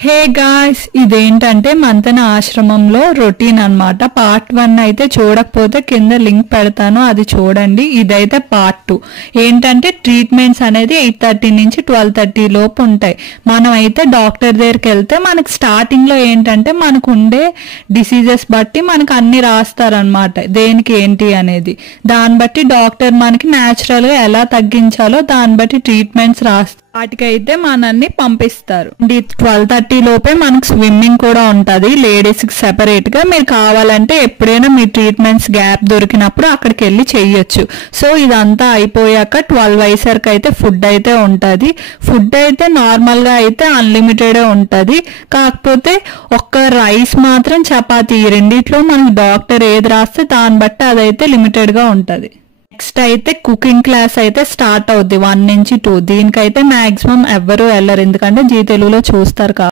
Hey guys, ఇదేంటంటే మంతెన ఆశ్రమంలో routine అన్నమాట. పార్ట్ 1 అయితే చూడకపోతే కింద లింక్ పెడతాను, అది చూడండి. ఇదైతే పార్ట్ 2. ఏంటంటే ట్రీట్మెంట్స్ అనేది 8:30 నుంచి 12:30 లోపు ఉంటాయి. మనం అయితే డాక్టర్ దగ్గరికి వెళ్తే మనకి స్టార్టింగ్ లో ఏంటంటే మనకు ఉండే డిసీజెస్ బట్టి మనకు అన్ని రాస్తారనమాట, దేనికి ఏంటి అనేది. దాన్ని బట్టి డాక్టర్ మనకి న్యాచురల్ గా ఎలా తగ్గించాలో దాన్ని బట్టి ట్రీట్మెంట్స్ రాస్తారు. వాటికైతే మనల్ని పంపిస్తారు. 12:30 లోపే మనకు స్విమ్మింగ్ కూడా ఉంటది, లేడీస్ కి సెపరేట్ గా. మీరు కావాలంటే ఎప్పుడైనా మీ ట్రీట్మెంట్స్ గ్యాప్ దొరికినప్పుడు అక్కడికి వెళ్ళి చెయ్యొచ్చు. సో ఇదంతా అయిపోయాక 12 అయ్యేసరికి అయితే ఫుడ్ అయితే ఉంటది. ఫుడ్ అయితే నార్మల్ గా అయితే అన్లిమిటెడ్ ఉంటది. కాకపోతే ఒక్క రైస్ మాత్రం చపాతీ, ఈ రెండిట్లో మనకి డాక్టర్ ఏది రాస్తే దాన్ని బట్టి అదైతే లిమిటెడ్ గా ఉంటది. నెక్స్ట్ అయితే కుకింగ్ క్లాస్ అయితే స్టార్ట్ అవుద్ది 1 నుంచి 2. దీనికైతే మాక్సిమం ఎవ్వరూ వెళ్ళరు, ఎందుకంటే జీ తెలుగులో చూస్తారు కాబట్టి.